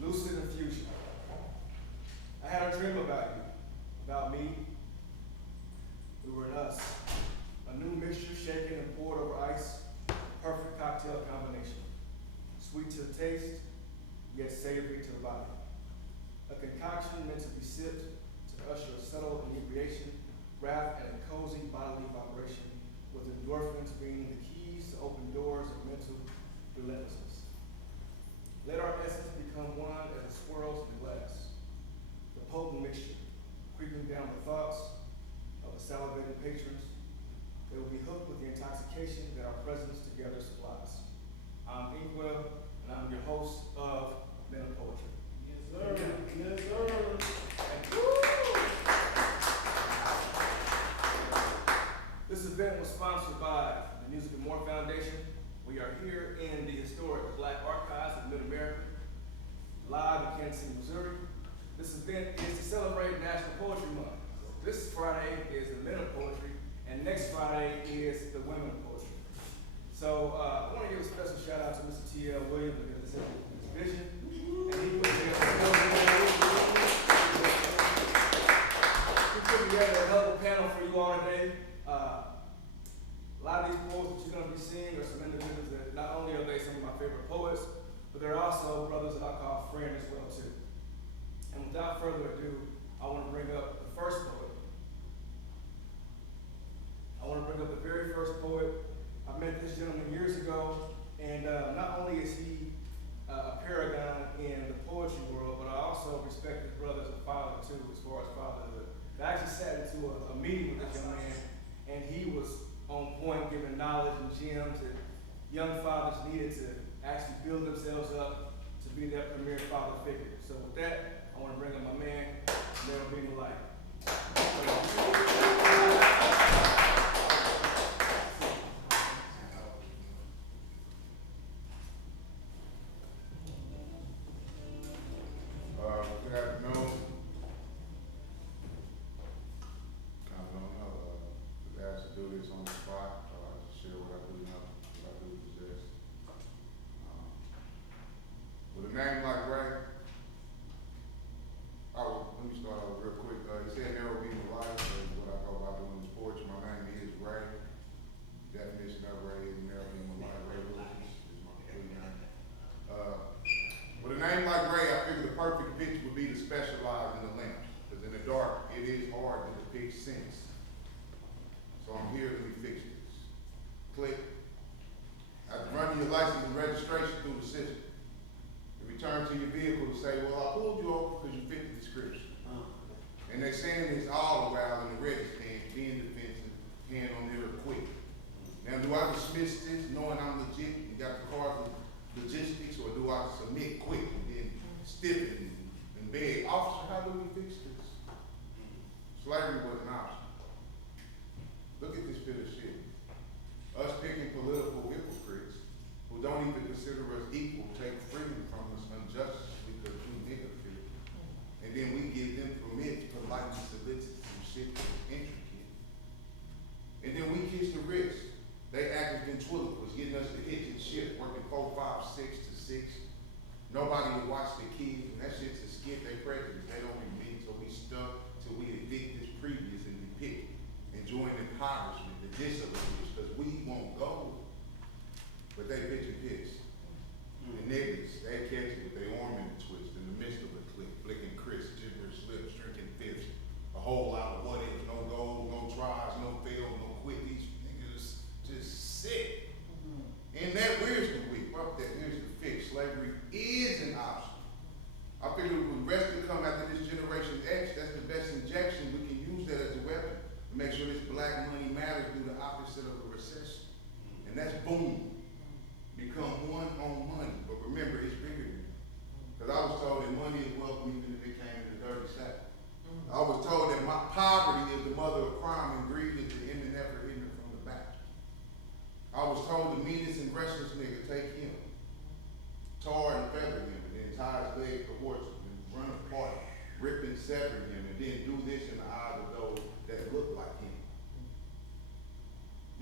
Lucid and future. I had a dream about you, about me. We were us. A new mixture shaken and poured over ice. Perfect cocktail combination. Sweet to the taste, yet savory to the body. A concoction meant to be sipped to usher a subtle inebriation, wrapped in a cozy bodily vibration, with endorphins being the keys to open doors of mental relentlessness. Let our essence become one as it swirls in the glass. The potent mixture, creeping down the thoughts of the salivating patrons. They will be hooked with the intoxication that our presence together supplies. I'm InkWell, and I'm your host of Men of Poetry. Yes, sir. Yes, sir. This event was sponsored by the MusicMore Foundation. We are here in the historic Black Archives of Mid-America, live in Kansas City, Missouri. This event is to celebrate National Poetry Month. This Friday is the Men of Poetry, and next Friday is the Women of Poetry. So I want to give a special shout out to Mr. TL.Wms because this is his vision, and he put together a hell of a panel for you all today. A lot of these poets that you're going to be seeing are some individuals that not only are they some of my favorite poets, but they're also brothers that I call friends as well too. And without further ado, I want to bring up the first poet. I want to bring up the very first poet. I met this gentleman years ago, and not only is he a paragon in the poetry world, but I also respect his brother as a father too, as far as fatherhood. I actually sat into a meeting with this young man, and he was on point, giving knowledge and gems that young fathers needed to actually build themselves up to be that premier father figure. So with that, I want to bring up my man, Mel Beam Light. Good afternoon. I don't know. Was asked to do this on the spot. Share what I do know, what I do possess. With a name like Ray, let me start out real quick. He said there will be my life, so what I go by doing is poetry. My name is Ray. Definition of Ray is there will be my life. Ray Wilkins is my complete name. With a name like Ray, I figure the perfect pitch would be to specialize in the lamp. Because in the dark, it is hard to depict sense. So I'm here to fix this. Click. After running your license and registration through the system, you return to your vehicle to say, well, I pulled you over because you fit the description. And they're saying this all around in the register, being defensive, hand on there quick. Now, do I dismiss this knowing I'm legit and got the car's logistics, or do I submit quick and then stiffen and beg, officer, how do we fix this? Slavery was an option. Look at this bit of shit. Us picking political hypocrites who don't even consider us equal, take freedom from us unjustly because we nigger fit. And then we give them permit to politely solicit some shit that's intricate. And then we kiss the wrist. They act as ventriloquists, getting us to hitch and shift, working 4, 5, 6 to 6. Nobody would watch the kids, and that shit's a skit. They prejudice. They don't be so we stuck till we evict this previous and depict, enjoying impoverishment, the disabilities, because we won't go. But they pitch and piss. The niggas, they catch it with their arm in the twist in the midst of a click, flicking crisp, gibberish lips, drinking fifths. A whole lot of what if, no goals, no tries, no fail, no quit. These niggas just sick. And that, where's the weak? Fuck that, here's the fix. Slavery is an option. I figure when the rest of come after this Generation X, that's the best injection. We can use that as a weapon to make sure this black money matters, do the opposite of a recession. And that's boom. Become one on money. But remember, it's bigger than that. Because I was told that money is wealth even if it came in a dirty sack. I was told that my poverty is the mother of crime and greed is the end and never hidden from the back. I was told the meanness and wretched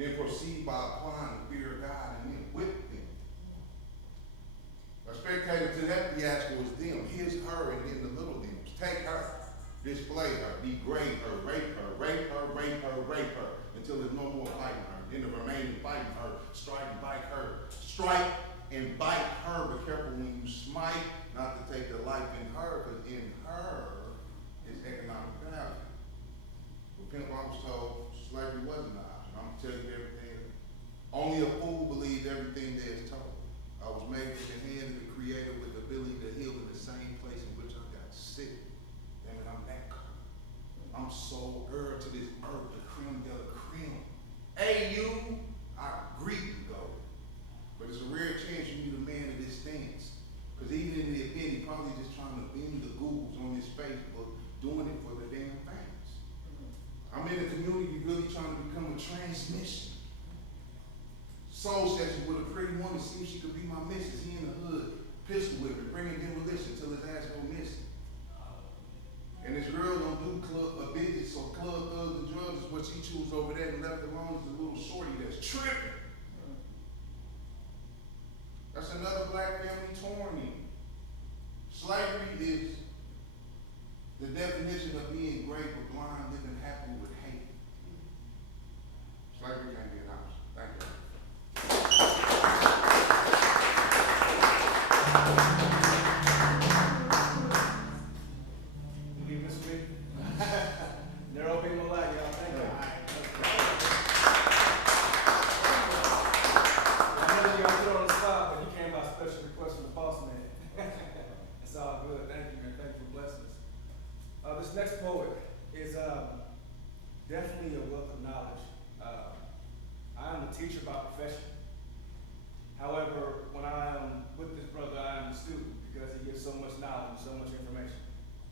then proceed by applying the fear of God and then whip them. A spectator to that fiasco is them. Here's her and then the little them's. Take her, display her, degrade her, rape her, rape her, rape her, rape her, until there's no more fighting her. Then the remaining fighting her, strike and bite her. Strike and bite her, but careful when you smite, not to take the life in her, because in her is economic value. With Pimp, I was told slavery wasn't an option. I'm gonna tell you everything. Only a fool believes everything that is told. I was made with the hand of the Creator with the ability to heal in the same place in which I got sick. Damn it, I'm that cold. I'm so heir to this earth, the creme de la creme. Hey, you, I agree to go. But it's a rare chance you meet a man of this stance. Because even in the event, he's probably just trying to beam the Googles on his Facebook, doing it for the damn fans. I'm in the community really trying to become a transmission. Soul session with a pretty woman, see if she could be my missus. He in the hood, pistol whipping, bringing demolition till his ass go missing. And this girl don't do club business, so club thugs and drugs is what she choose over there, and left alone is a little shorty that's tripping. That's another black family torn in. Slavery is the definition of being great but blind, living happy with hate. Slavery can't be an option. Thank you. You leave this week? Narrow being alive, y'all. Thank you. I know y'all put on the spot, but you came by special request from the boss man. It's all good. Thank you, man. Thank you for blessing us. This next poet is definitely a wealth of knowledge. I am a teacher by profession. However, when I am with this brother, I am a student because he gives so much knowledge and so much information.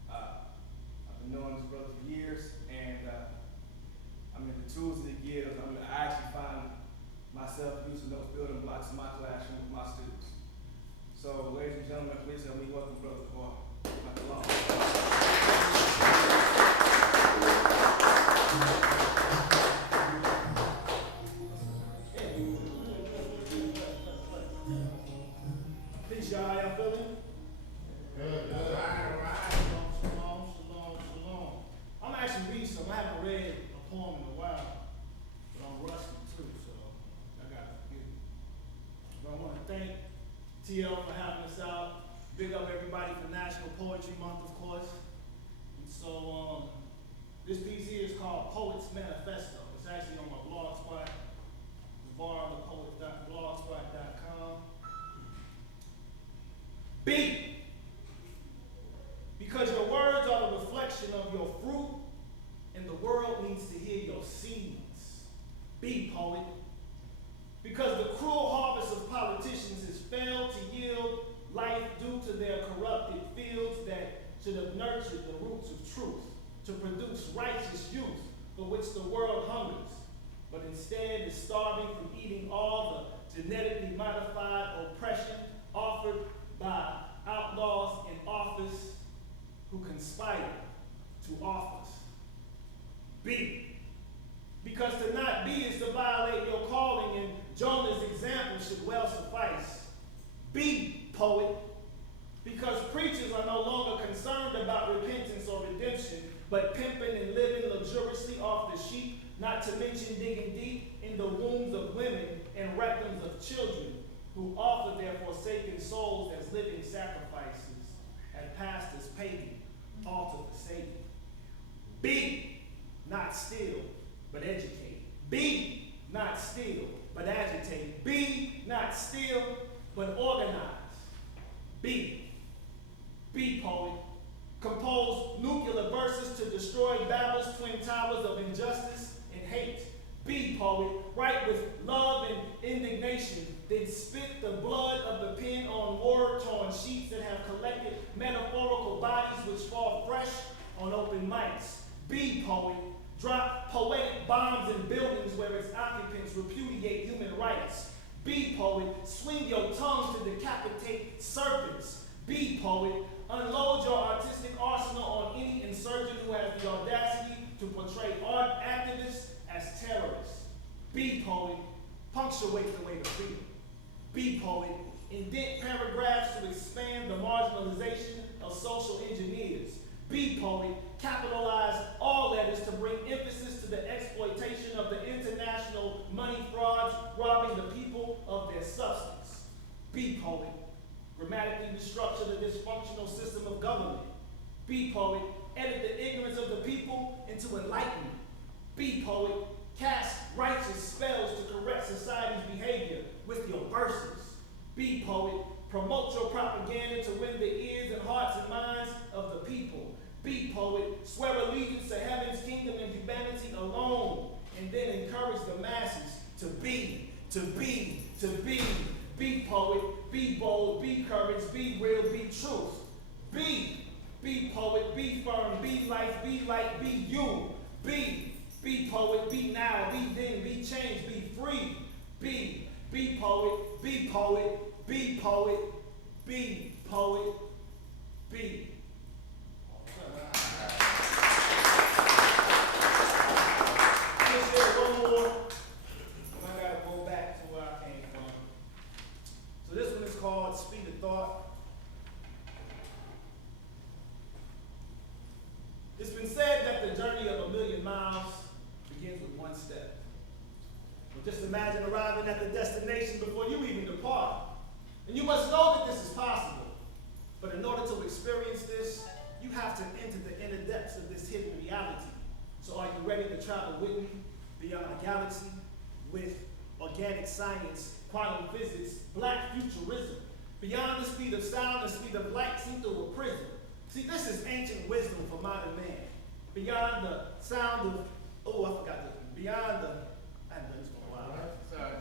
I've been knowing this brother for years, and the tools that he gives, I actually find myself using those building blocks in my classroom with my students. So, ladies and gentlemen, please help me welcome Brother Davar. Peace, y'all. How y'all feeling? Good. All right. Shalom. I'm actually reading some. I haven't read a poem in a while, but I'm rusty too, so I gotta forgive me. But I want to thank TL for having us out. Big up everybody for National Poetry Month, of course. And so, this piece here is called Poets Manifesto. It's actually on my blog spot, theperforming.blogspot.com. B. Because your words are a reflection of your fruit, and the world needs to hear your seeds. B, poet. Because the cruel harvest of politicians has failed to yield life due to their corrupted fields that should have nurtured the roots of truth to produce righteous youth for which the world hungers, but instead is starving from eating all the genetically modified oppression offered by outlaws in office who conspire to office. B. Because to not be is to violate your calling, and Jonah's example should well suffice. B, poet. Because preachers are no longer concerned about repentance or redemption, but pimping and living luxuriously off the sheep, not to mention digging deep in the wombs of women and rectums of children who offer their forsaken souls as living sacrifices at pastors' pagan altar for Satan. B, not steal, but educate. B, not steal, but agitate. B, not steal, but organize. B, poet. Compose nuclear verses to destroy Babel's twin towers of injustice and hate. Be, poet. Write with love and indignation, then spit the blood of the pen on war-torn sheets that have collected metaphorical bodies which fall fresh on open mics. Be, poet. Drop poetic bombs in buildings where its occupants repudiate human rights. Be, poet. Swing your tongue to decapitate serpents. Be, poet. Unload your artistic arsenal on any insurgent who has the audacity to portray art activists as terrorists. Be poet, punctuate the way to freedom. Be poet, indent paragraphs to expand the marginalization of social engineers. Be poet, capitalize all letters to bring emphasis to the exploitation of the international money frauds, robbing the people of their substance. Be poet, grammatically restructure the dysfunctional system of government. Be poet, edit the ignorance of the people into enlightenment. Be poet, cast righteous spells to correct society's behavior with your verses. Be poet, promote your propaganda to win the ears and hearts and minds of the people. Be poet, swear allegiance to heaven's kingdom and humanity alone, and then encourage the masses to be. Be poet, be bold, be courage, be real, be truth. Be poet, be firm, be life, be light, be you. Be poet, be now, be then, be change, be free. Be poet, be poet, be poet, be poet, be. Just share one more. I gotta go back to where I came from. So this one is called Speed of Thought. It's been said that the journey of 1,000,000 miles begins with one step. Well, just imagine arriving at the destination before you even depart. And you must know that this is possible. But in order to experience this, you have to enter the inner depths of this hidden reality. So are you ready to travel with me beyond a galaxy with organic science, quantum physics, black futurism, beyond the speed of sound, the speed of light seen through a prism? See, this is ancient wisdom for modern man. Beyond the sound of, oh, I forgot this one. Beyond the, I haven't done this for a while. Sorry.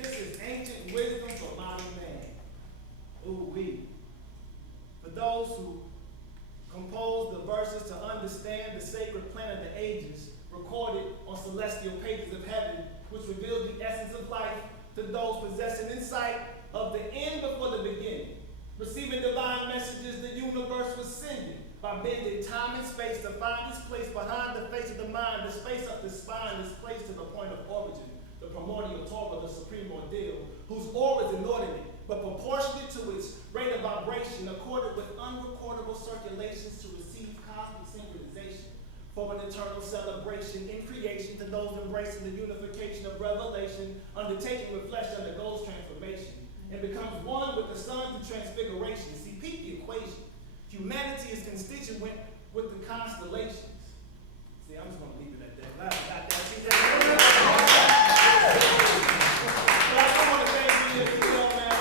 This is ancient wisdom for modern man. Ooh, we. For those who compose the verses to understand the sacred plan of the ages, recorded on celestial pages of heaven, which reveal the essence of life to those possessing insight of the end before the beginning. Receiving divine messages the universe was sending by bending time and space to find its place behind the face of the mind, the space up the spine is placed to the point of origin, the primordial Torah, the supreme ordeal, whose aura is inordinate, but proportionate to its rate of vibration, accorded with unrecordable circulations to receive cosmic synchronization for an eternal celebration in creation to those embracing the unification of revelation, undertaking with flesh undergoes transformation, and becomes one with the sun through transfiguration. See, peep the equation. Humanity is constituent with the constellations. See, I'm just going to leave it at that. Glad I got that. See, but I want to thank you, man.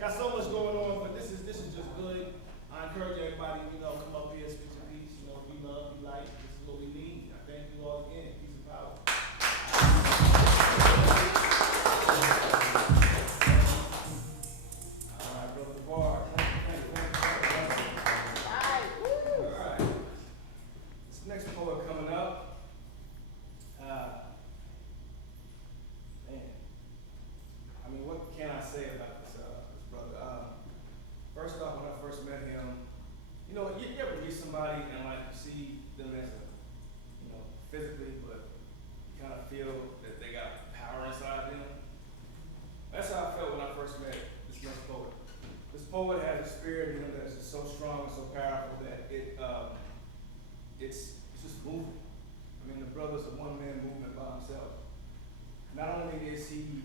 Got so much going on, but this is just good. I encourage everybody, come up here, speak your piece. Be love, be light. This is what we need. I thank you all again. Peace and power. Davar. All right. This next poet coming up. What can I say about this brother? First off, when I first met him, you ever meet somebody and you see them as physically, but you kind of feel that they got power inside them. That's how I felt when I first met this next poet. This poet has a spirit in him that's just so strong and so powerful that it's just moving. The brother's a one-man movement by himself. Not only is he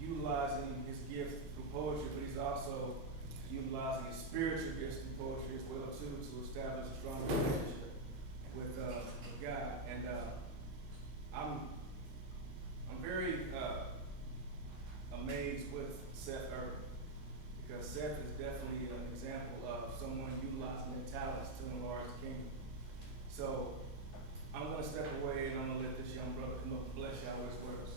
utilizing his gift through poetry, but he's also utilizing his spiritual gifts through poetry as well too to establish a strong relationship with God. And I'm very amazed with Seth Irving, because Seth is definitely an example of someone utilizing their talents to enlarge the kingdom. So I'm going to step away and I'm going to let this young brother come up and bless y'all with his words.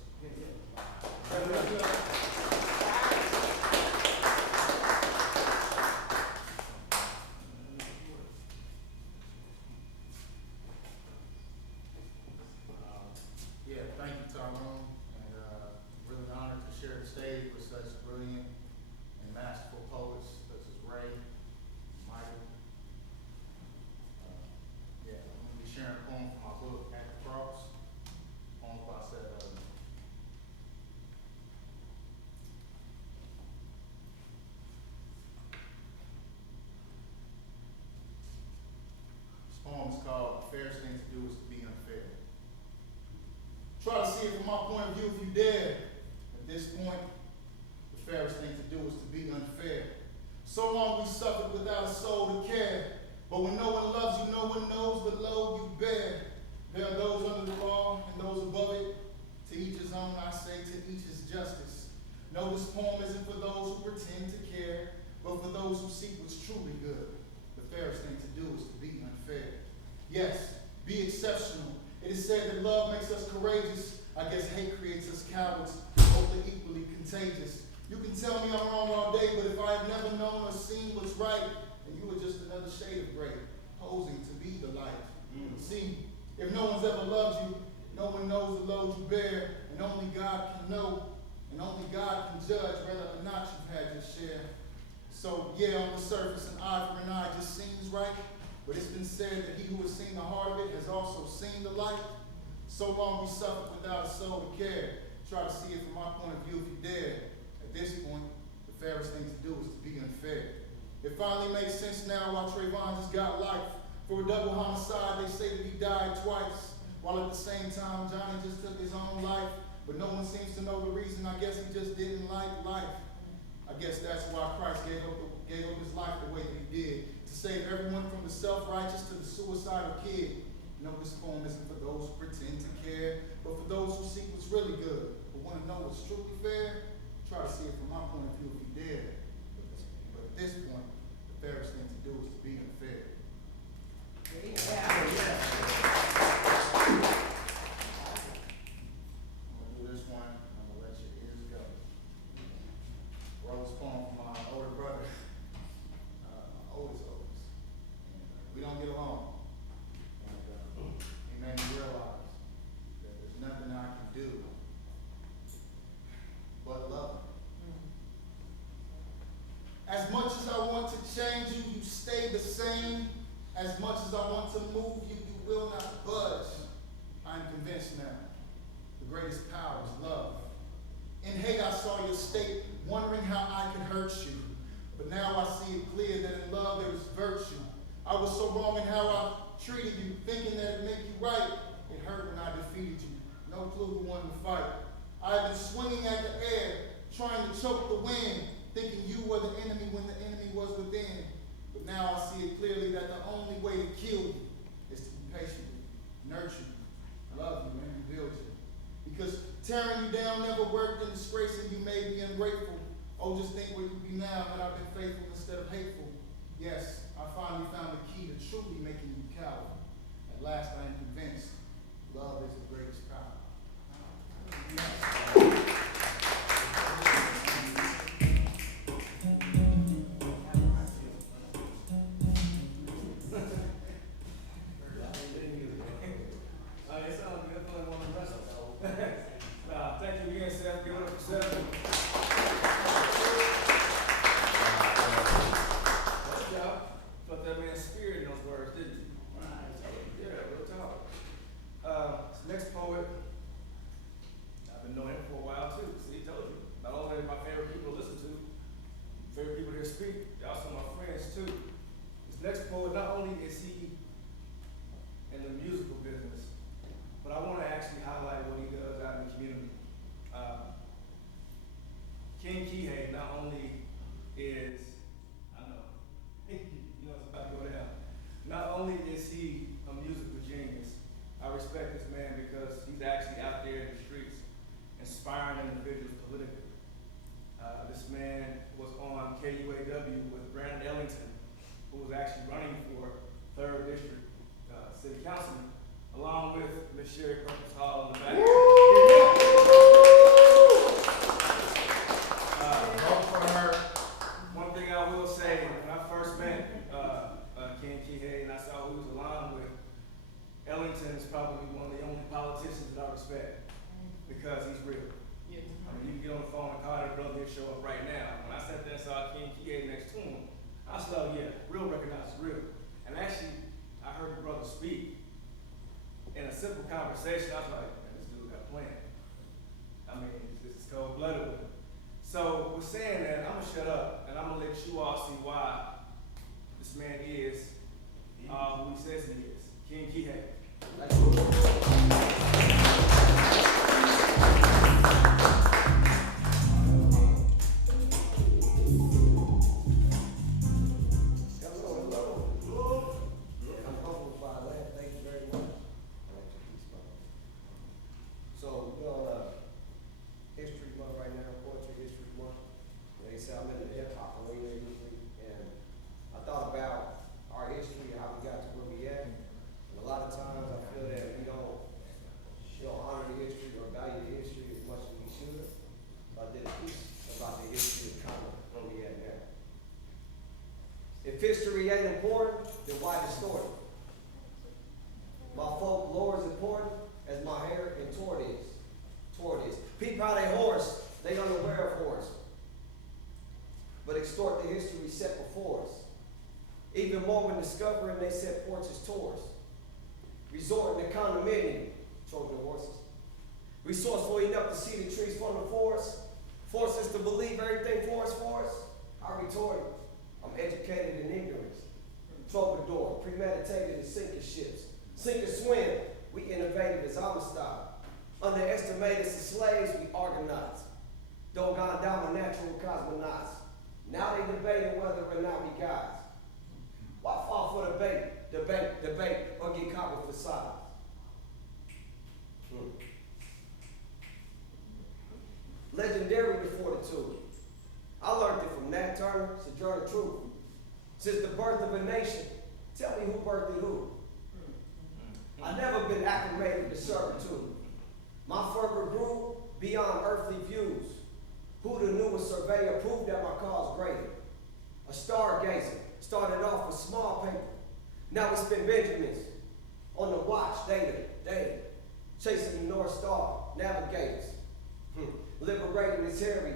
Try to see it from my point of view if you dare. At this point, the fairest thing to do is to be unfair. So long we suffered without a soul to care. But when no one loves you, no one knows what load you bear. There are those under the law and those above it. To each his own, I say, to each his justice. No, this poem isn't for those who pretend to care, but for those who seek what's truly good. The fairest thing to do is to be unfair. Yes, be exceptional. It is said that love makes us courageous. I guess hate creates us cowards, both are equally contagious. You can tell me I'm wrong all day, but if I have never known or seen what's right, then you are just another shade of gray, posing to be the light. See, if no one's ever loved you, no one knows the load you bear, and only God can know, and only God can judge whether or not you've had your share. So yeah, on the surface, an eye for an eye just seems right, but it's been said that he who has seen the heart of it has also seen the light. So long we suffered without a soul to care. Try to see it from my point of view if you dare. At this point, the fairest thing to do is to be unfair. It finally makes sense now why Trayvon just got life. For a double homicide, they say that he died twice, while at the same time Johnny just took his own life. But no one seems to know the reason. I guess he just didn't like life. I guess that's why Christ gave up his life the way that he did, to save everyone from the self-righteous to the suicidal kid. No, this poem isn't for those who pretend to care, but for those who seek what's really good, but want to know what's truly fair. Try to see it from my point of view if you dare. But at this point, the fairest thing to do is to be unfair. I'm gonna do this one. I'm gonna let your ears go. Wrote this poem for my older brother, my oldest. And we don't get along. And he made me realize that there's nothing I can do but love him. As much as I want to change you, you stay the same. As much as I want to move you, you will not budge. I am convinced now. The greatest power is love. In hate, I saw your state, wondering how I could hurt you. But now I see it clear that in love there is virtue. I was so wrong in how I treated you, thinking that it'd make you right. It hurt when I defeated you. No clue who won the fight. I've been swinging at the air, trying to choke the wind, thinking you were the enemy when the enemy was within. But now I see it clearly that the only way to kill you is to be patient, nurture you, love you, and rebuild you. Because tearing you down never worked, and disgracing you made me ungrateful. Oh, just think where you'd be now had I been faithful instead of hateful. Yes, I finally found the key to truly making you coward. At last I am convinced love is the greatest power. Thank you again, Seth. Give it up for Seth. Good job. Put that man's spirit in those words, didn't you? Yeah, real talk. This next poet, I've been knowing him for a while too. See, told you. Not only my favorite people to listen to, favorite people to hear speak, they're also my friends too. This next poet, not only is he in the musical business, but I want to actually highlight what he does out in the community. King Kihei not only is, I know, you know it's about to go down. Not only is he a musical genius, I respect this man because he's actually out there in the streets, inspiring individuals politically. This man was on KUAW with Brandon Ellington, who was actually running for 3rd District City Councilman, along with Ms. Sherry Purpose Hall in the back. One thing I will say, when I first met King Kihei and I saw who he was aligned with, Ellington is probably one of the only politicians that I respect because he's real. Yeah. I mean, you can get on the phone and call that brother and show up right now. When I sat there and saw King Kihei next to him, I said, oh yeah, real recognizes real. And actually, I heard the brother speak in a simple conversation. I was like, man, this dude got a plan. I mean, this is cold-blooded with him. So, with saying that, I'm gonna shut up and I'm gonna let you all see why this man is who he says he is. King Kihei. ain't important, then why distort it? My folklore is important as my hair and toward is. Peep how they horse, they unaware of horse. But extort the history set before us. Even more when discovering they set porches towards. Resorting to condominium, Trojan horses. Resourceful enough to see the trees from the forest. Force us to believe everything for us. I retorted, I'm educated in ignorance. Troubadour, premeditated and sinking ships. Sink or swim, we innovative as homicide. Underestimated as slaves, we organize. Doggone down my natural cosmonauts. Now they debating whether or not we guys. Why fall for debate, or get caught with facades? Legendary the fortitude. I learned it from Nat Turner, Sojourner Truth. Since the birth of a nation, tell me who birthed who. I've never been acclimated to servitude. My fervor grew beyond earthly views. Who the newest surveyor proved that my cause greater. A stargazer started off with small paper. Now we spend Benjamins on the watch day to day, chasing the North Star, navigators. Liberating is hairy.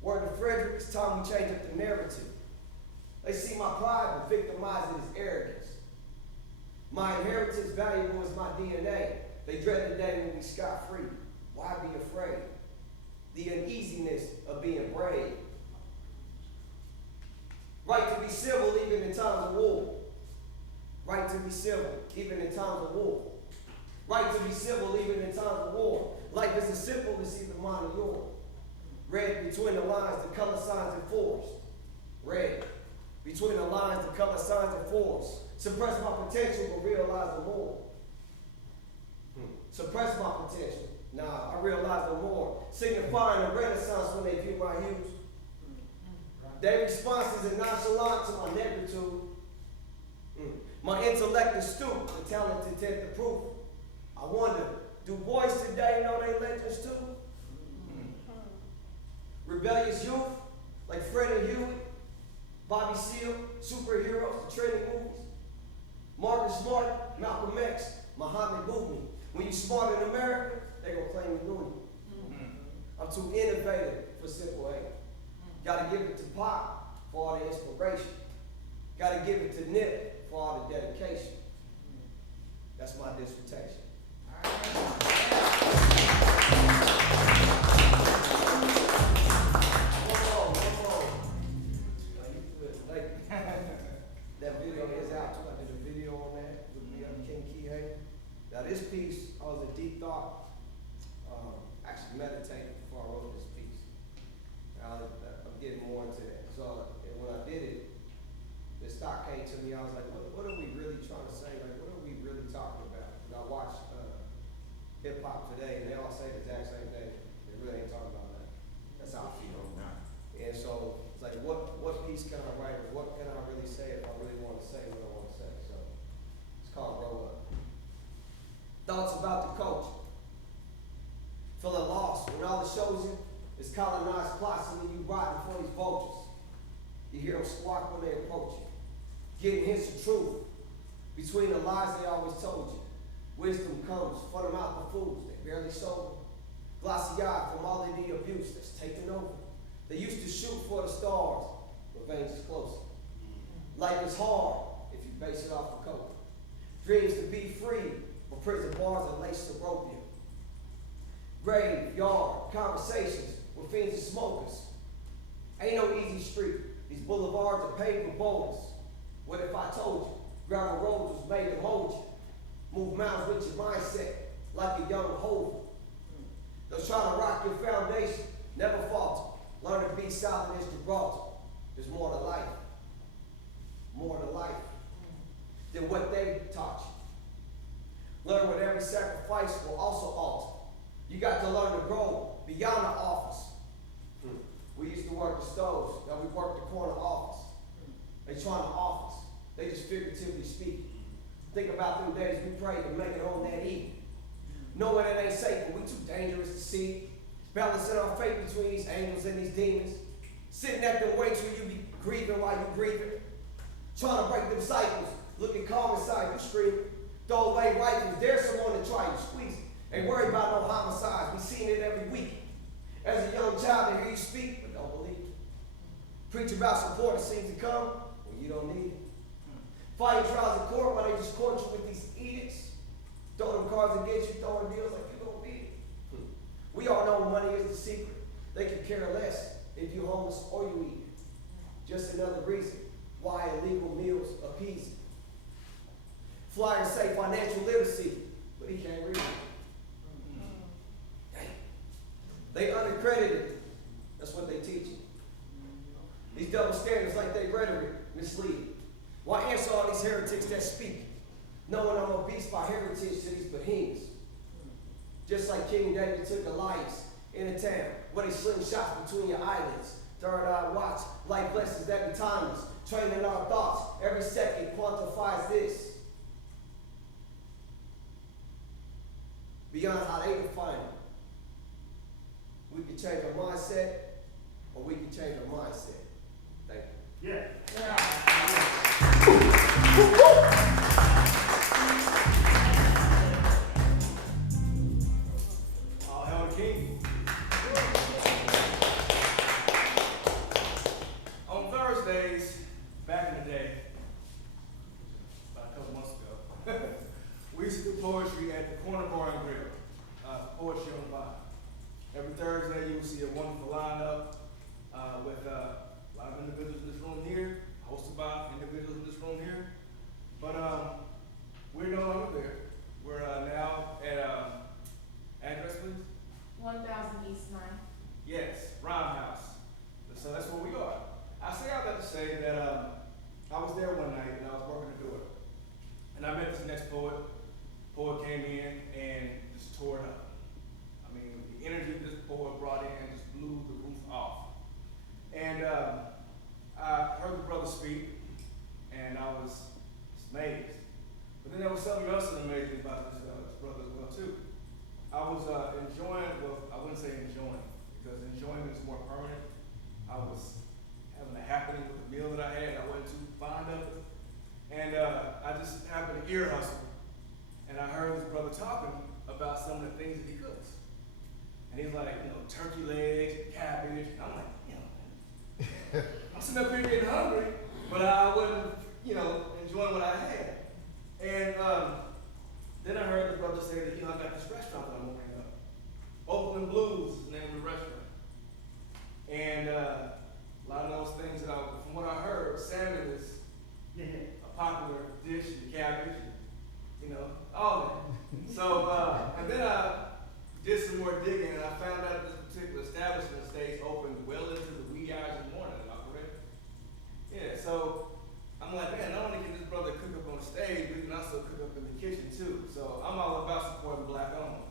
Word to Frederick, it's time we change up the narrative. They see my pride but victimize it as arrogance. My inheritance valuable as my DNA. They dread the day when we scot-free. Why be afraid? The uneasiness of being brave. Right to be civil even in times of war. Right to be civil even in times of war. Right to be civil even in times of war. Life isn't simple, it's either mine or yours. Read between the lines, the color signs and force. Read between the lines, the color signs and force. Suppress my potential, but realize the more. Suppress my potential. Nah, I realize the more. Signifying a renaissance when they view my hues. Their responses are nonchalant to my negritude. My intellect is astute, the talent to test the proof. I wonder, do boys today know they legends too? Rebellious youth, like Fred and Hewitt, Bobby Seale, superheroes, the training movies. Marcus Smart, Malcolm X, Muhammad Bumi. When you smart in America, they gonna claim you loony. I'm too innovative for simple A. Gotta give it to Pop for all the inspiration. Gotta give it to Nip for all the dedication. That's my dissertation. That video is out too. I did a video on that with me on King Kihei. Now this piece, I was in deep thought, actually meditating before I wrote this piece. Now I'm getting more into that. So when I did it, this thought came to me. I was like, what are we really trying to say? Like, what are we really talking about? And I watched hip hop today, and they all say the exact same thing. They really ain't talking about that. That's how I feel. And so it's like, what piece can I write, or what can I really say if I really want to say what I want to say? So it's called Grow Up. Thoughts about the culture. Feeling lost when all it shows you is colonized plots and you rotting for these vultures. You hear them squawk when they approach you. Getting hints of truth between the lies they always told you. Wisdom comes from them out the fools they barely sold. Glossy eye from all of the abuse that's taken over. They used to shoot for the stars, but veins is closer. Life is hard if you base it off of coke. Dreams to be free, but prison bars are laced to rope you. Graveyard conversations with fiends and smokers. Ain't no easy street. These boulevards are paved with boulders. What if I told you gravel roads was made to mold you? Move mountains with your mindset like a young Hova. They'll try to rock your foundation, never falter. Learn to be solid as Gibraltar. There's more to life. More to life than what they taught you. Learn what every sacrifice will also alter. You got to learn to grow beyond the office. We used to work the stoves, now we work the corner office. They trying to office. They just figuratively speaking. Think about them days we prayed to make it home that evening. Knowing it ain't safe, but we too dangerous to see. Balancing our fate between these angels and these demons. Sitting at the weights where you be grieving while you grieving. Trying to break them cycles, looking calm inside you, scream. Throw away rifles, there's someone to try you, squeeze it. Ain't worried about no homicides, we seen it every week. As a young child, they hear you speak, but don't believe it. Preach about support, it seems to come when you don't need it. Fighting trials in court while they just court you with these edicts. Throw them cards against you, throwing deals like you don't beat it. We all know money is the secret. They can care less if you're homeless or you eat it. Just another reason why illegal meals appease it. Flyers say financial literacy, but he can't read it. Dang. They undercredited. That's what they teach you. These double standards like they rhetoric mislead. Why answer all these heretics that speak, knowing I'm obese by heritage to these behemoths? Just like King David took Goliath in a town where they sling shots between your eyelids. Third eye watch, life lessons that be timeless. Training our thoughts, every second quantifies this. Beyond how they define it. We can change our mindset, or we can change our mindset. Thank you. Yeah. All hail the king. On Thursdays, back in the day, about a couple months ago, we used to do poetry at the Corner Bar and Grill, poetry on the bar. Every Thursday, you will see a wonderful lineup with a lot of individuals in this room here, hosted by individuals in this room here. But we're no longer there. We're now at address, please. 1000 East 9th. Yes, Roundhouse. So that's where we are. I say all that to say that I was there one night and I was working the door, and I met this next poet. Poet came in and just tore it up. I mean, the energy this poet brought in just blew the roof off. And I heard the brother speak, and I was amazed. But then there was something else that amazed me about this brother as well too. I was enjoying, well, I wouldn't say enjoying, because enjoyment is more permanent. I was having a happening with the meal that I had. I wasn't too fond of it. And I just happened to ear hustle. And I heard this brother talking about some of the things that he cooks. And he's like, turkey legs, cabbage. And I'm like, I'm sitting up here getting hungry, but I wasn't, enjoying what I had. And then I heard the brother say that, I got this restaurant that I'm opening up. Oakland Blues is the name of the restaurant. And a lot of those things that from what I heard, salmon is a popular dish, and cabbage, all that. So, and then I did some more digging, and I found out this particular establishment stays open well into the wee hours of the morning. Am I correct? Yeah. So I'm like, man, not only can this brother cook up on the stage, but he can also cook up in the kitchen too. So I'm all about supporting black owned.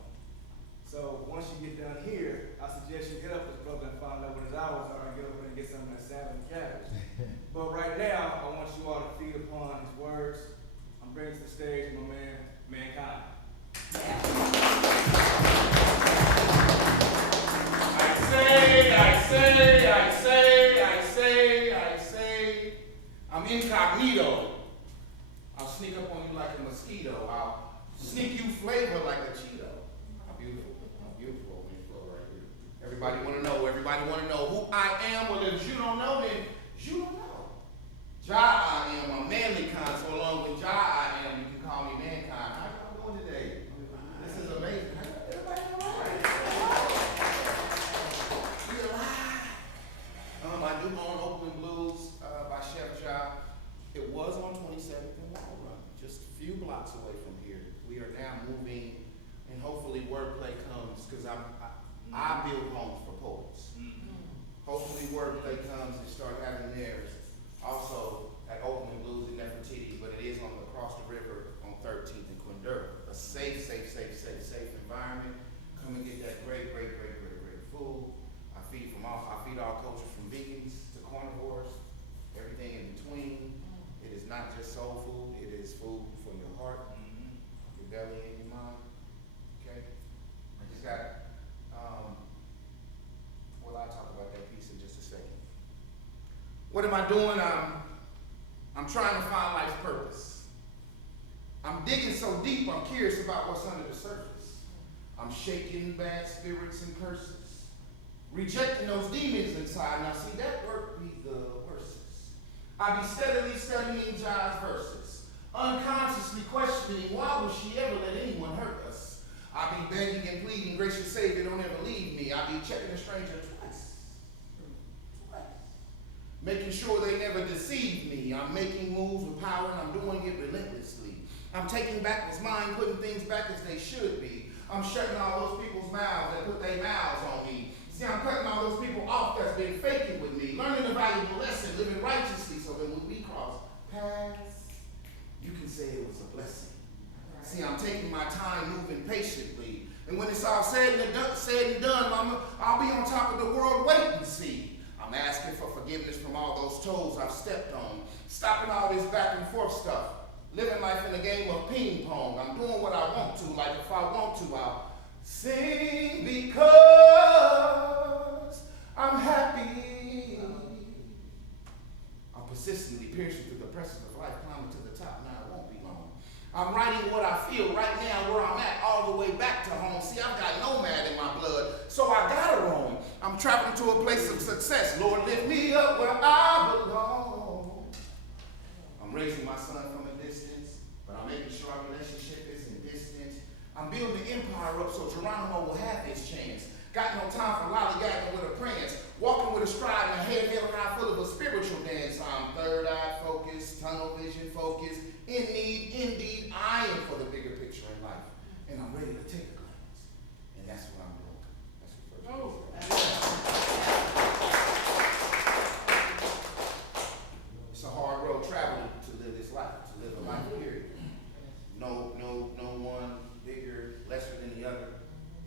So once you get down here, I suggest you hit up this brother and find out what his hours are and get over there and get some of that salmon and cabbage. But right now, I want you all to feed upon his words. I'm bringing to the stage my man, Mankind. I say, I'm incognito. I'll sneak up on you like a mosquito. I'll sneak you flavor like a Cheeto. How beautiful on this floor right here. Everybody wanna know who I am. Well, if you don't know, then you don't know. Jah I am, I'm manly kind, so along with Jah I am, you can call me Mankind. How y'all doing today? This is amazing. Everybody all right? We alive. I do own Oakland Blues by Chef Jah. It was on 27th and Wall Run, just a few blocks away from here. We are now moving, and hopefully wordplay comes, because I build homes for poets. Hopefully wordplay comes and start having theirs. Also at Oakland Blues in Nefertiti, but it is across the river on 13th and Quindura. A safe environment. Come and get that great food. I feed all cultures from vegans to carnivores, everything in between. It is not just soul food, it is food for your heart, your belly, and your mind. Okay? I just got, I'll talk about that piece in just a second. What am I doing? I'm I'm trying to find life's purpose. I'm digging so deep, I'm curious about what's under the surface. I'm shaking bad spirits and curses, rejecting those demons inside. Now see, that work be the worstest. I be steadily studying Jai's verses, unconsciously questioning why would she ever let anyone hurt us. I be begging and pleading, gracious Savior, don't ever leave me. I be checking a stranger twice. Making sure they never deceive me. I'm making moves with power and I'm doing it relentlessly. I'm taking back what's mine, putting things back as they should be. I'm shutting all those people's mouths that put their mouths on me. See, I'm cutting all those people off that's been faking with me, learning a valuable lesson, living righteously so that when we cross paths, you can say it was a blessing. Right. See, I'm taking my time, moving patiently. And when it's all said and done, Mama, I'll be on top of the world waiting to see. I'm asking for forgiveness from all those toes I've stepped on, stopping all this back and forth stuff, living life in a game of ping pong. I'm doing what I want to, like if I want to, I'll sing because I'm happy. I'm persistently piercing through the pressures of life, climbing to the top. Now it won't be long. I'm writing what I feel right now where I'm at, all the way back to home. See, I've got nomad in my blood, so I gotta roam. I'm traveling to a place of success. Lord, lift me up where I belong. I'm raising my son from a distance, but I'm making sure our relationship isn't distant. I'm building the empire up so Geronimo will have his chance. Got no time for lollygagging with a prance. Walking with a stride and a head held high full of a spiritual dance. I'm third-eye focused, tunnel vision focused. In need, indeed, I am for the bigger picture in life. And I'm ready to take a glance. And that's what I'm doing. That's the first It's a hard road traveling to live this life, to live a life period. No one bigger, lesser than the other.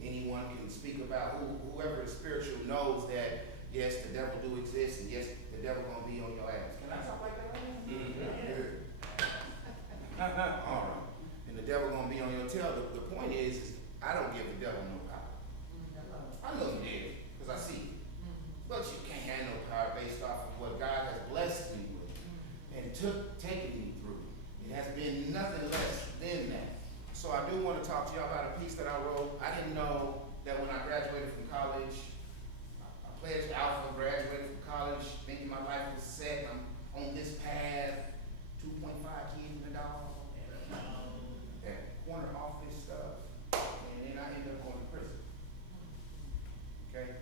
Anyone can speak about whoever is spiritual knows that, yes, the devil do exist, and yes, the devil gonna be on your ass. Can I talk like that right now? Mm-hmm. Good. All right. And the devil gonna be on your tail. The point is I don't give the devil no power. I know he did, because I see it. But you can't have no power based off of what God has blessed me with and taken me through. It has been nothing less than that. So I do want to talk to y'all about a piece that I wrote. I didn't know that when I graduated from college, I pledged Alpha, graduated from college, thinking my life was set. I'm on this path, 2.5 kids in the dog, that corner office stuff, and then I ended up going to prison. Okay?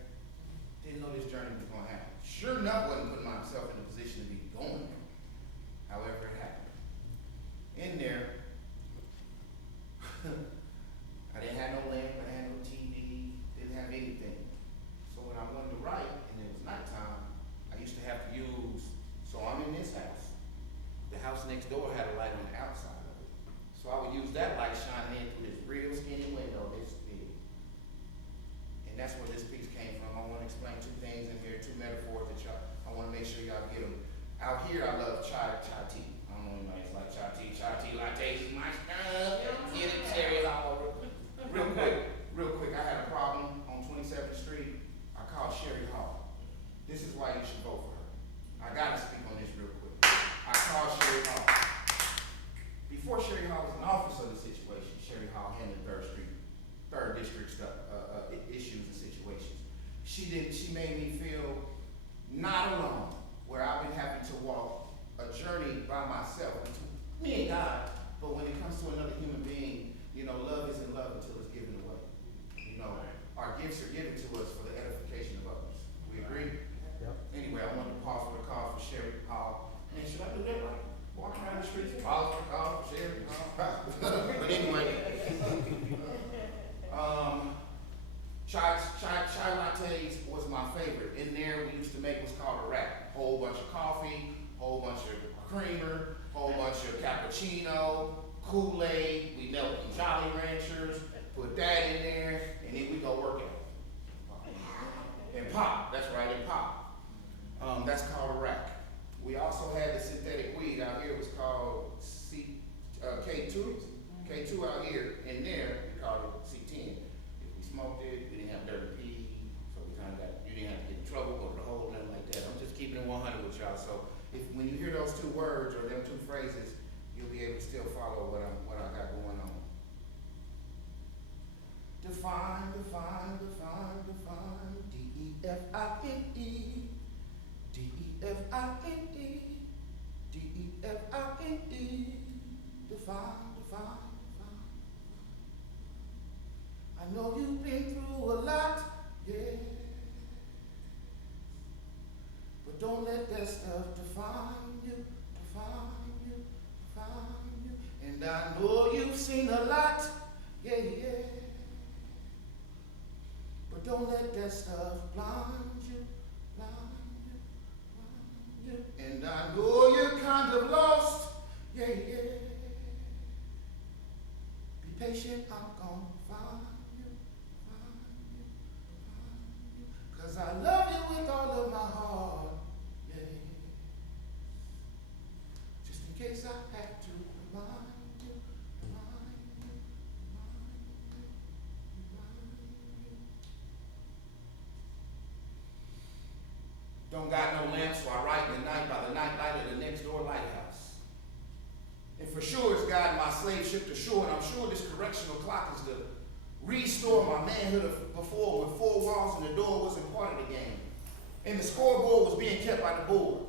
Didn't know this journey was going to happen. Sure enough, wasn't putting myself in a position to be going there. However, it happened. In there, I didn't have no lamp, I had no TV, didn't have anything. So when I wanted to write, and it was nighttime, I used to have to use, so I'm in this house. The house next door had a light on the outside of it. So I would use that light shining in through this real skinny window this big. And that's where this piece came from. I want to explain two things in here, two metaphors that y'all, I want to make sure y'all get them. Out here, I love chai tea. I don't know anybody like chai tea lattes is my stuff. Get it, cereal all over. Real quick, I had a problem on 27th Street. I called Sherry Hall. This is why you should vote for her. I gotta speak on this real quick. I called Sherry Hall. Before Sherry Hall was an officer of the situation, Sherry Hall handled 3rd District stuff, issues and situations. She made me feel not alone, where I've been having to walk a journey by myself, me and God, but when it comes to another human being, love isn't love until it's given away. Our gifts are given to us for the edification of others. We agree? Yep. Anyway, I wanted to pause for the call for Sherry Hall. Man, should I do that right? Walk around the streets, pause for the call for Sherry Hall. But anyway, chai lattes was my favorite. In there, we used to make what's called a wrap. Whole bunch of coffee, whole bunch of creamer, whole bunch of cappuccino, Kool-Aid. We melt the Jolly Ranchers, put that in there, and then we go work it. And pop, that's right, and pop. That's called a rack. We also had the synthetic weed out here. It was called K2. K2 out here. In there, we called it C10. If we smoked it, we didn't have dirty pee, so we kind of you didn't have to get in trouble, go to the hole, nothing like that. I'm just keeping it 100 with y'all. So when you hear those two words or them two define, D-E-F-I-N-E, D-E-F-I-N-E, D-E-F-I-N-E, define. I know you've been through a lot, yeah, but don't let that stuff define you. And I know you've seen a lot, yeah, but don't let that stuff blind you. And I know you're kind of lost, yeah. Be patient, I'm gonna find you. 'Cause I love you with all of my heart, yeah. Just in case I have to remind you. Don't got no lamp, so I write in the night by the night light of the next door lighthouse. And for sure it's guiding my slave ship to shore, and I'm sure this correctional clock is to restore my manhood of before, when 4 walls and the door wasn't part of the game. And the scoreboard was being kept by the board.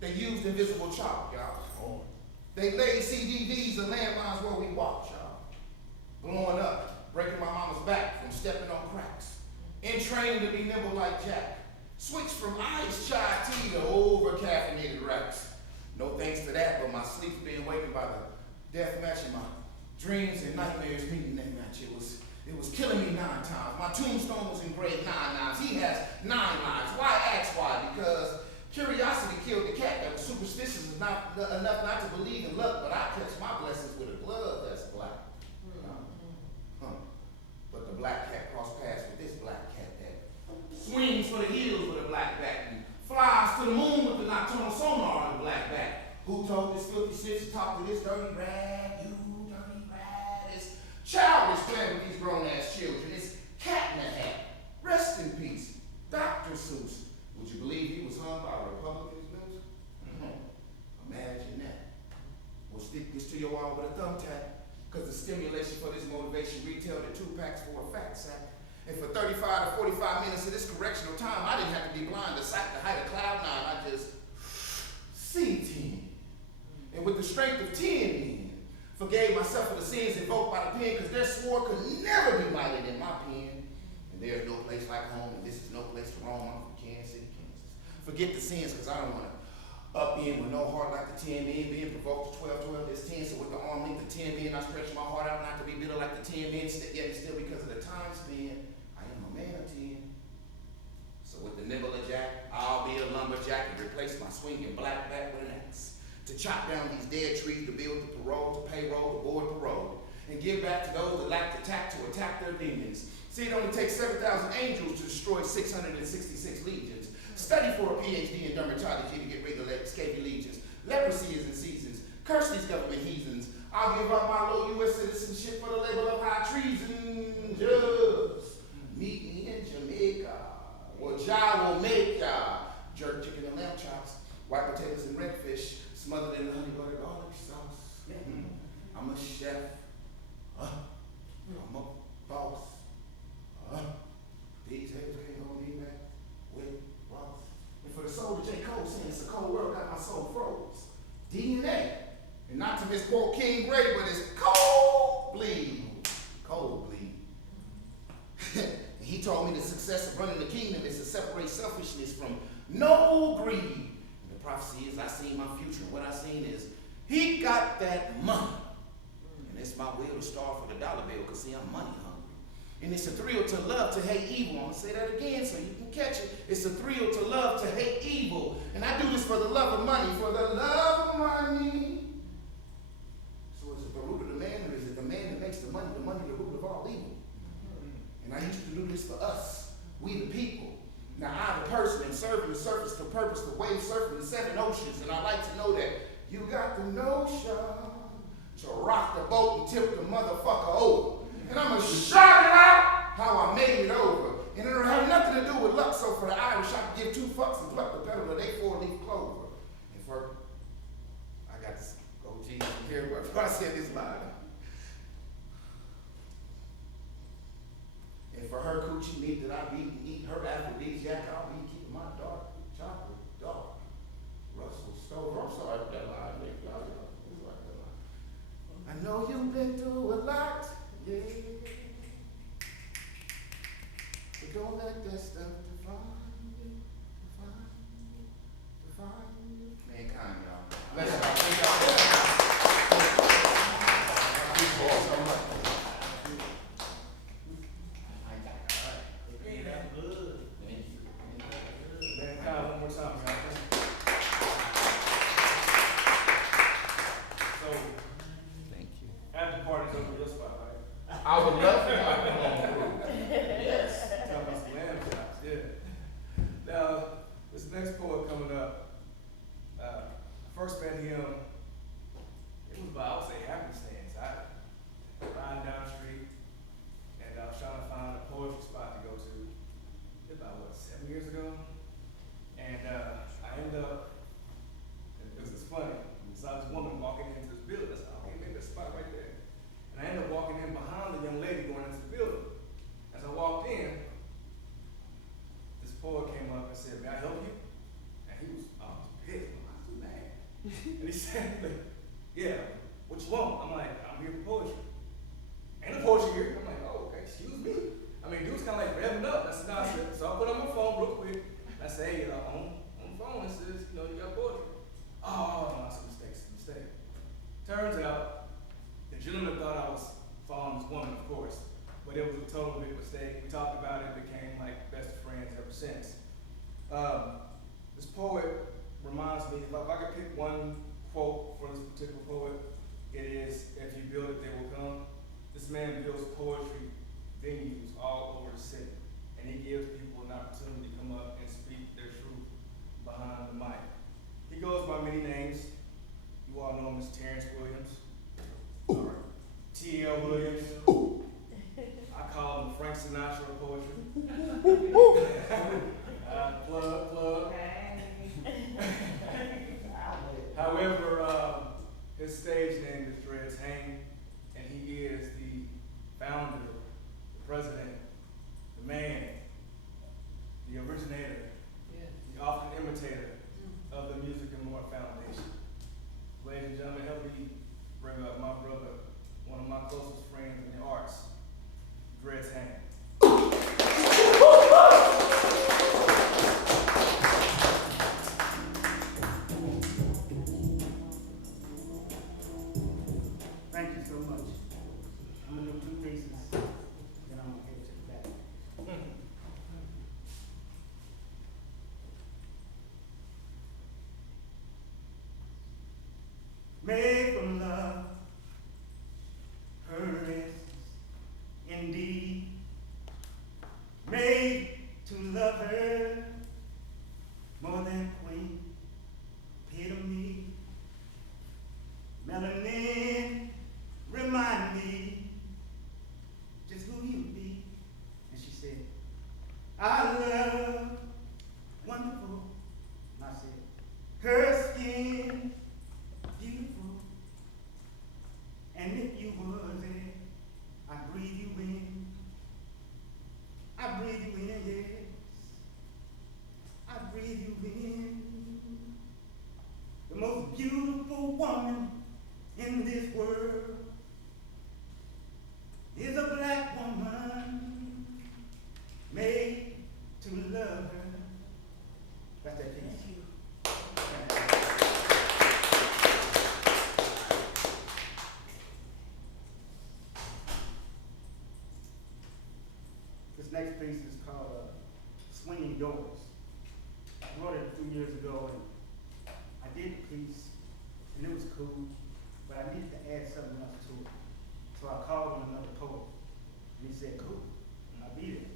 They used invisible chalk, y'all. They laid CDs and landmines where we walked, y'all. Blowing up, breaking my mama's back from stepping on cracks. In training to be nimble like Jack. Switched from iced chai tea to over-caffeinated racks. No thanks to that, but my sleep's being wakened by the death match and my dreams and nightmares meeting that match. It was killing me 9 times. My tombstone was engraved 9 nines. He has 9 lives. Why ask why? Because curiosity killed the cat that was superstitious enough not to believe in luck, but I catch my blessings with a glove that's black. But the black cat crossed paths with this black cat that swings for the hills with a black back and flies to the moon with the nocturnal sonar on the black back. Who told this filthy snitch to talk to this dirty rag? You dirty rag. It's childish playing with these grown-ass children. It's cat in the hat. Rest in peace. Dr. Seuss. Would you believe he was hung by Republicans' news? Imagine that. We'll stick this to your arm with a thumbtack, because the stimulation for this motivation retailed at 2 packs for a fat sack. And for 35 to 45 minutes of this correctional time, I didn't have to be blind to sight the height of cloud 9. I just see 10. And with the strength of 10 men, forgave myself for the sins invoked by the pen, because their sword could never be lighter than my pen. And there's no place like home, and this is no place to roam. I'm from Kansas City, Kansas. Forget the sins, because I don't want to up in with no heart like the 10 men, being provoked to 12, is 10. So with the arm length of 10 men, I stretch my heart out not to be bitter like the 10 men, yet still because of the time span, I am a man of 10. So with the nibble of jack, I'll be a lumberjack and replace my swinging black back with an axe. To chop down these dead trees, to build the parole, to payroll, to board parole, and give back to those that lack the tact to attack their demons. See, it only takes 7,000 angels to destroy 666 legions. Study for a PhD in dermatology to get rid of scaly legions. Leprosy is in seasons. Curse these government heathens. I'll give up my low U.S. citizenship for the label of high treason. Just meet me in Jamaica, or Jah will make ya. Jerk chicken and lamb chops, white potatoes and redfish, smothered in honey butter garlic sauce. I'm a chef. I'm a boss. These haters can't hold me back with boss. And for the soul of J. Cole saying it's a cold world, got my soul froze. DNA. And not to misquote King Gray, but it's cold bleed. Cold bleed. And he told me the success of running the kingdom is to separate selfishness from no greed. And the prophecy is I seen my future. And what I seen is he got that money. And it's my will to starve for the dollar bill, because see, I'm money hungry. And it's a thrill to love to hate evil. I'm going to say that again so you can catch it. It's a thrill to love to hate evil. And I do this for the love of money, for the love of money. So is it the root of the man, or is it the man that makes the money the root of all evil? And I used to do this for us, we the people. Now I, the person, am serving the surface for purpose, the wave surfing the 7 oceans. And I like to know that you got the notion to rock the boat and tip the motherfucker over. And I'm going to shout it out how I made it over. And it'll have nothing to do with luck. So for the Irish, I can give 2 fucks and pluck the petal of they 4-leaf clover. And for, I got to go Jesus here before I said this line. And for her coochie meat that I eat her aphrodisiac, I'll be keeping my dark chocolate dark. Russell Stover, I'm sorry, that line, nigga. It's like that line. I know you've been through a lot, yeah. But don't let that stuff define you. Mankind, y'all. Let's go. Mankind, one more time, y'all. So, Thank you. after party's over your spot, right? I would love for y'all to come on through. Yes. Talking about some lamb chops, yeah. Now, this next poet coming up, I first met him, it was by, I would say, happenstance. I riding down the street, and I was trying to find a poetry spot to go to, about, 7 years ago? And I ended up, this is funny, I saw this woman walking into this building. I said, okay, maybe there's a spot right there. And I ended up walking in behind the young lady going into the building. As I walked in, this poet came up and said, may I help you? And he was pissed. I'm like, too mad. And he said, yeah, what you want? I'm like, I'm here for poetry. Ain't no poetry here. I'm like, oh, okay, excuse me. I mean, dude's kind of like revving up. That's nonsense. So I put on my phone real quick. I say, hey, on the phone, it says, you got poetry. Oh, no, it's a mistake. Turns out, the gentleman thought I was following this woman, of course, but it was a total big mistake. We talked about it, became like best friends ever since. This poet reminds me, if I could pick one quote for this particular poet, it is, if you build it, they will come. This man builds poetry venues all over the city, and he gives people an opportunity to come up and speak their truth behind the mic. He goes by many names. You all know him as Terrence Williams, or TL.Wms. I call him the Frank Sinatra of poetry. Plug. However, his stage name is Dreads Hang, and he is the founder, the president, the man, the originator, the often imitator of the MusicMore Foundation. Ladies and gentlemen, help me bring up my brother, one of my closest friends in the arts, Dreads Hang. Thank you so much. I'm gonna do 2 pieces, then I'm gonna give it to the back. Made from love, her essence, indeed. Made to love her more than queen, epitome. Melanin, remind me just who you be. And she said, I love, wonderful. And I said, her skin, beautiful. And if you was there, I'd breathe you in. I'd breathe you in, yes. I'd breathe you in. The most beautiful woman in this world is a black woman made to love her. That's that piece. Thank you. This next piece is called Swinging Doors. I wrote it a few years ago, and I did the piece, and it was cool, but I needed to add something else to it. So I called on another poet, and he said, cool, I'll be there.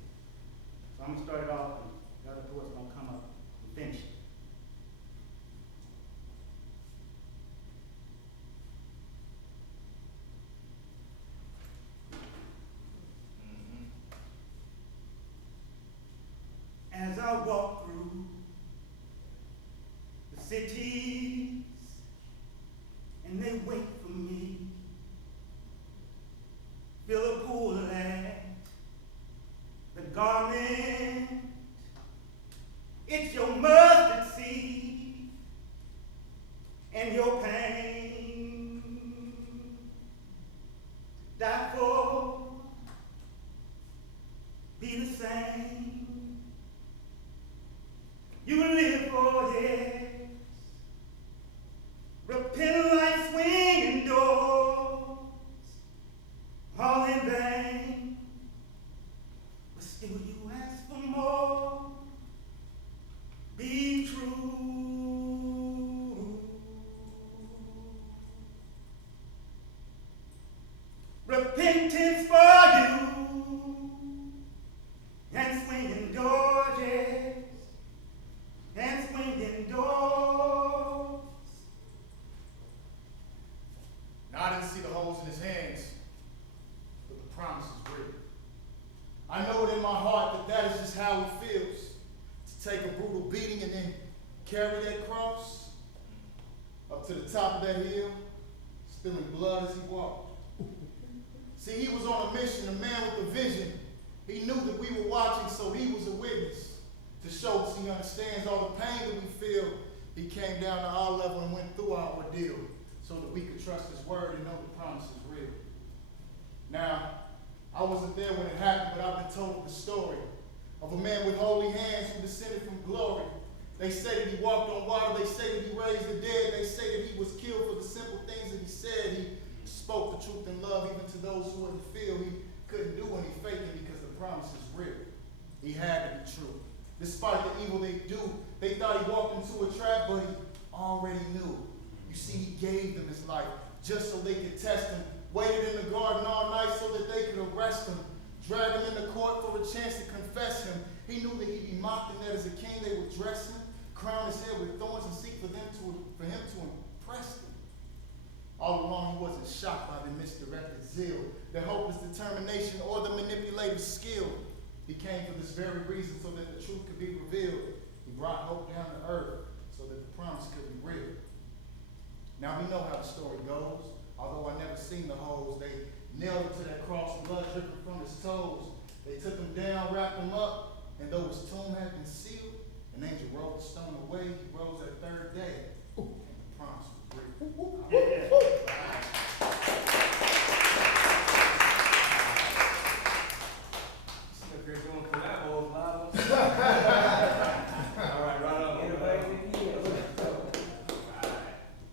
So I'm gonna start it off, and the other poet's gonna come up and finish it. As I walk through the cities and they wait for me, feel a pull at garment, it's your mustard seed and your pain. Die for, be the same. You live for, yes. Repent like swinging doors, all in vain. But still you ask for more. Be true. Repentance for you and swinging doors, yes, and swinging doors. Now, I didn't see the holes in his hands, but the promise is real. I know it in my heart that that is just how he feels. To take a brutal beating and then carry that cross up to the top of that hill, spilling blood as he walked. See, he was on a mission, a man with a vision. He knew that we were watching, so he was a witness to show us he understands all the pain that we feel. He came down to our level and went through our ordeal so that we could trust his word and know the promise is real. Now, I wasn't there when it happened, but I've been told the story of a man with holy hands who descended from glory. They say that he walked on water. They say that he raised the dead. They say that he was killed for the simple things that he said. He spoke the truth in love even to those who wouldn't feel. He couldn't do any faking because the promise is real. He had to be true. Despite the evil they do, they thought he walked into a trap, but he already knew. You see, he gave them his life just so they could test him. Waited in the garden all night so that they could arrest him. Drag him into court for a chance to confess him. He knew that he'd be mocked and that as a king they would dress him, crown his head with thorns and seek for him to impress them. All along he wasn't shocked by the misdirected zeal, the hopeless determination, or the manipulative skill. He came for this very reason so that the truth could be revealed. He brought hope down to earth so that the promise could be real. Now we know how the story goes. Although I never seen the holes, they nailed him to that cross, blood dripping from his toes. They took him down, wrapped him up, and though his tomb had been sealed, an angel rolled the stone away. He rose that third day, and the promise was real. If you're doing collabos, live. All right, right on. Innovative, yeah.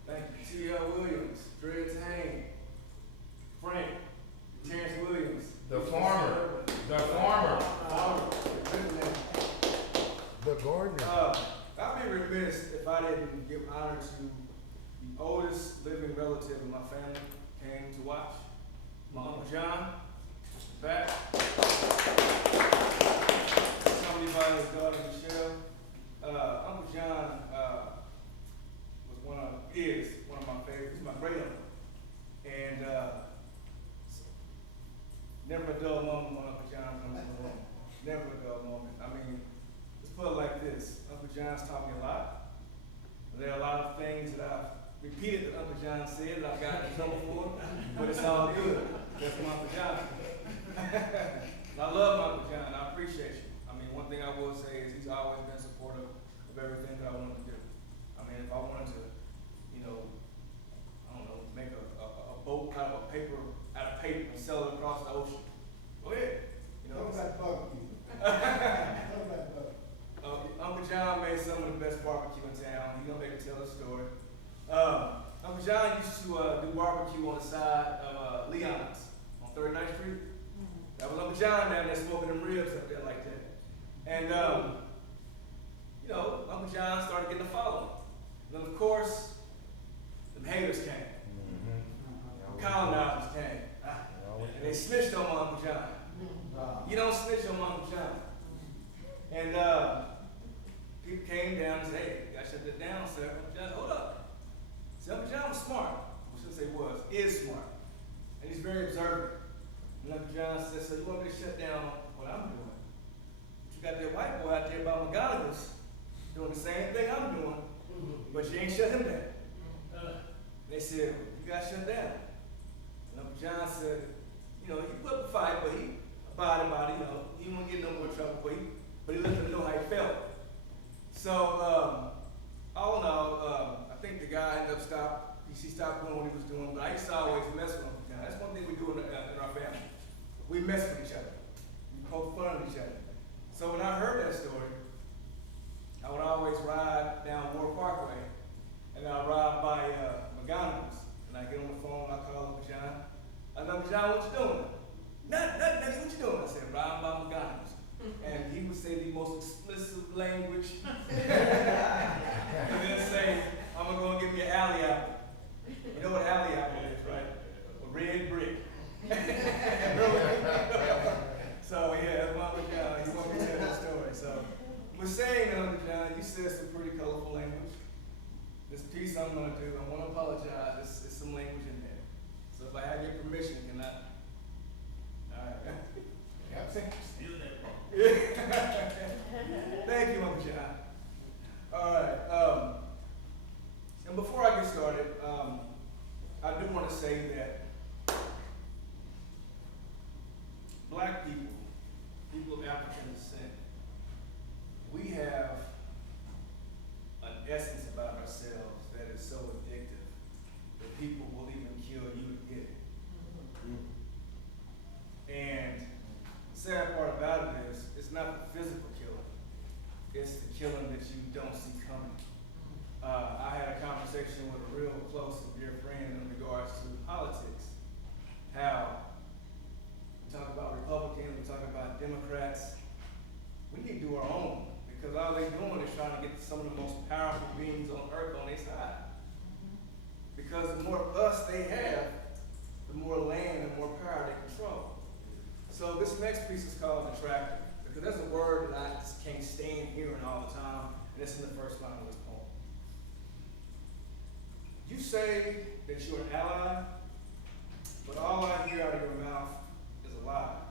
Thank you, TL.Wms, Trey, Frank, Terrence Williams, The farmer. The farmer. The gardener. I'd be remiss if I didn't give honor to the oldest living relative in my family came to watch. My Uncle John, back. Somebody by his daughter Michelle. Uncle John is one of my favorites. He's my great uncle. And never a dull moment when Uncle John comes in the room. Never a dull moment. I mean, let's put it like this. Uncle John's taught me a lot. There are a lot of things that I've repeated that Uncle John said that I've gotten in trouble for, but it's all good. That's my Uncle John. I love my Uncle John. I appreciate you. I mean, one thing I will say is he's always been supportive of everything that I wanted to do. I mean, if I wanted to, make a boat out of paper and sell it across the ocean, go ahead. Uncle John made some of the best barbecue in town. He's gonna make tell a story. Uncle John used to do barbecue on the side of Leon's on 39th Street. That was Uncle John down there smoking them ribs up there like that. And Uncle John started getting a following. Then of course, the haters came. Colonizers came. And they snitched on my Uncle John. You don't snitch on my Uncle John. And people came down and said, hey, you gotta shut that down, sir. Uncle John, hold up. See, Uncle John was smart. I shouldn't say was, is smart. And he's very observant. And Uncle John said, so you want me to shut down what I'm doing? But you got that white boy out there by McGonagall's doing the same thing I'm doing, but you ain't shut him down. They said, you got shut down. And Uncle John said, he put up a fight, but he abided by it, he won't get no more trouble. So, all in all, I think the guy ended up he stopped doing what he was doing, but I used to always mess with him. Now, that's one thing we do in our family. We mess with each other. We poke fun at each other. So when I heard that story, I would always ride down Moore Parkway, and I'd ride by McGonagall's, and I get on the phone, I call Uncle John. I said, Uncle John, what you doing? Nothing, what you doing? I said, riding by McGonagall's. And he would say the most explicit language, and then say, I'm gonna go and get me an alley apple. You know what alley apple is, right? A red brick. So yeah, that's my Uncle John. He want me to tell that story. So we're saying, Uncle John, you said some pretty colorful language. This piece I'm gonna do, I wanna apologize. There's some language in there. So if I have your permission, can I? All right. Steal that. Thank you, Uncle John. All right. And before I get started, I do want to say that Black people, people of African descent, we have an essence about ourselves that is so addictive that people will even kill you to get it. And the sad part about it is, it's not the physical killing, it's the killing that you don't see coming. I had a conversation with a real close and dear friend in regards to politics. How we talk about Republicans, we talk about Democrats. We need to do our own, because all they're doing is trying to get some of the most powerful beings on earth on their side. Because the more us they have, the more land and more power they control. So this next piece is called attractive, because that's a word that I just can't stand hearing all the time, and it's in the first line of this poem. You say that you're an ally, but all I hear out of your mouth is a lie.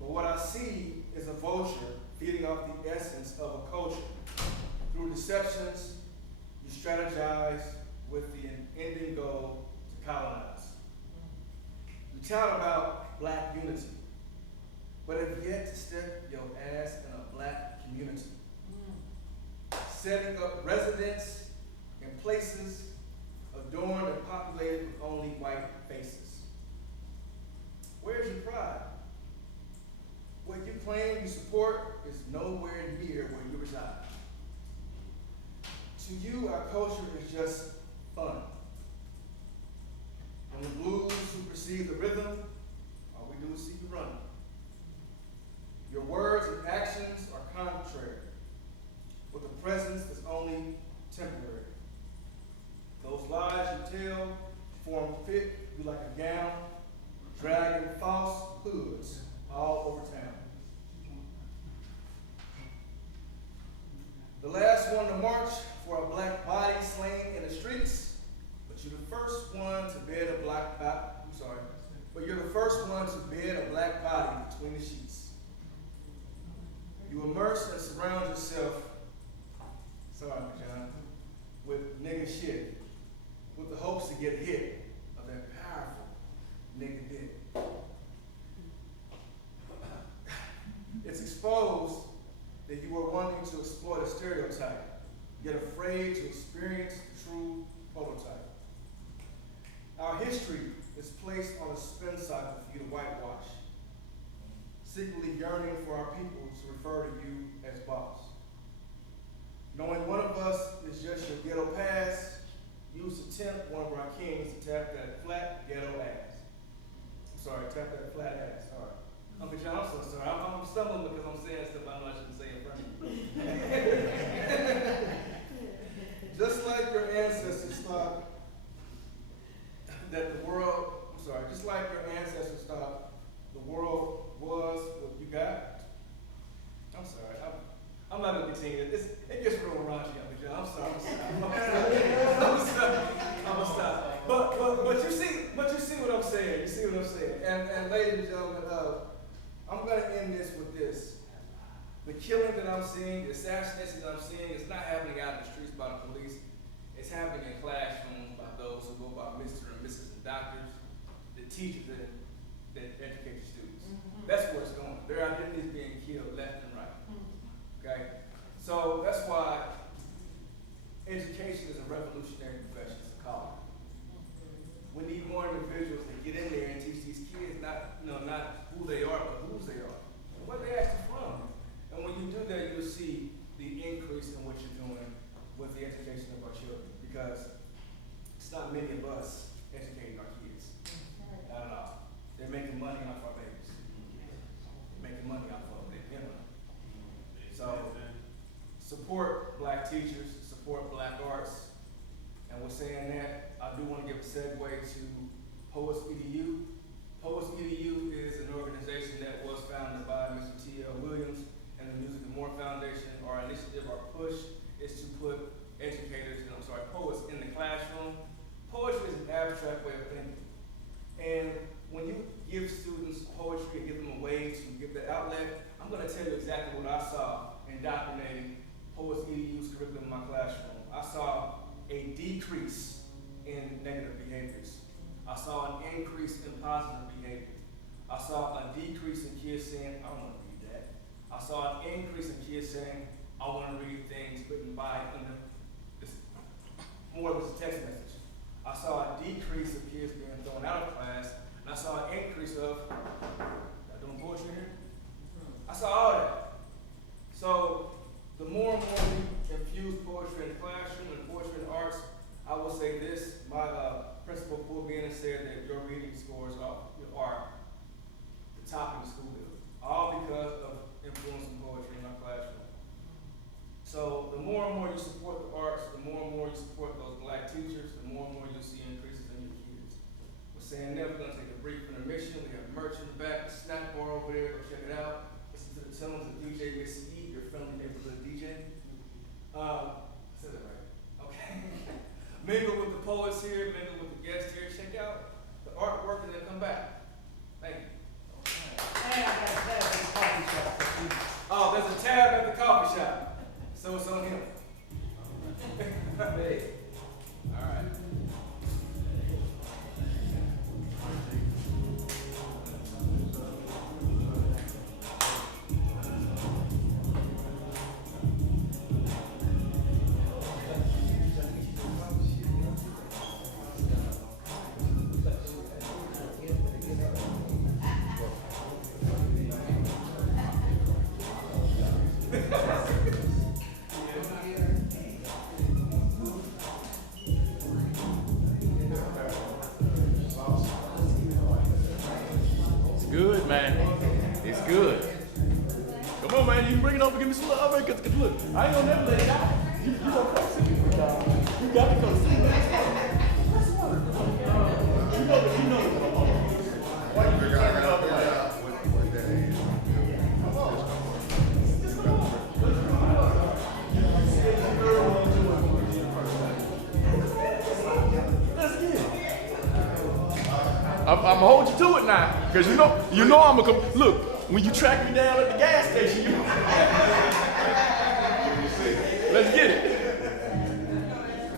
But what I see is a vulture feeding off the essence of a culture. Through deceptions, you strategize with the ending goal to colonize. You tout about Black unity, but have yet to step your ass in a Black community. Setting up residence in places adorned and populated with only white faces. Where's your pride? What you claim you support is nowhere near where you reside. To you, our culture is just fun. When the blues supersede the rhythm, all we do is see you run. Your words and actions are contrary, with a presence that's only temporary. Those lies you tell form fit you like a gown, dragging false hoods all over town. The last one to march for a Black body slain in the streets, but you're the first one to bed a Black body. But you're the first one to bed a Black body between the sheets. You immerse and surround yourself, John, with nigga shit, with the hopes to get a hit of that powerful nigga dick. It's exposed that you are wanting to exploit a stereotype, yet afraid to experience the true prototype. Our history is placed on a spin cycle for you to whitewash, secretly yearning for our people to refer to you as boss. Knowing one of us is just your ghetto past, you used to tempt one of our kings to tap that flat ghetto ass. Tap that flat ass, sorry. Uncle John, I'm so sorry. I'm stumbling because I'm saying stuff I know I shouldn't say in front of you. Just like your ancestors thought that the world, just like your ancestors thought the world was what you got. I'm sorry, I'm not gonna continue. It gets real raunchy, Uncle John. I'm sorry, I'm gonna stop. But you see what I'm saying. You see what I'm saying. And ladies and gentlemen, I'm gonna end this with this. The killing that I'm seeing, the assassination that I'm seeing, it's not happening out in the streets by the police. It's happening in classrooms by those who go by Mr. and Mrs. and doctors, the teachers that educate the students. That's where it's going. Their identity is being killed left and right. Okay? So that's why black teachers, support black arts. And with saying that, I do want to give a segue to Poets EDU. Poets EDU is an organization that was founded by Mr. TL.Wms and the MusicMore Foundation. Our initiative, our push, is to put poets in the classroom. Poetry is an abstract way of thinking. And when you give students poetry and give them a way to get that outlet, I'm going to tell you exactly what I saw in documenting Poets EDU's curriculum in my classroom. I saw a decrease in negative behaviors. I saw an increase in positive behavior. I saw a decrease in kids saying, I don't want to read that. I saw an increase in kids saying, I want to read things written by this, more than just a text message. I saw a decrease of kids being thrown out of class, and I saw an increase of, y'all doing poetry here? I saw all that. So the more and more we infuse poetry in the classroom and poetry in the arts, I will say this, my principal pulled me in and said that your reading scores are the top in the school building, all because of influencing poetry in my classroom. So the more and more you support the arts, the more and more you support those black teachers, the more and more you'll see increases in your kids. We're saying that we're gonna take a brief intermission. We have merch in the back, the snack bar over there, go check it out. Listen to the tunes of DJ Miss E, your friendly neighborhood DJ. I said that right. Okay. Mingle with the poets here, mingle with the guests here, check out the artwork and then come back. Thank you. And I got that at the coffee shop. Oh, there's a tab at the coffee shop. So it's on him. Hey. All right. Good, man. It's good. Come on, man. You can bring it over. Give me some love. Cause look, I ain't gonna never let it out. You gonna come see me. You got to come see me. You know. Why you bring it up there? What that is. I'm gonna hold you to it now, cause you know I'm gonna come. Look, when you track me down at the gas station, let's get it.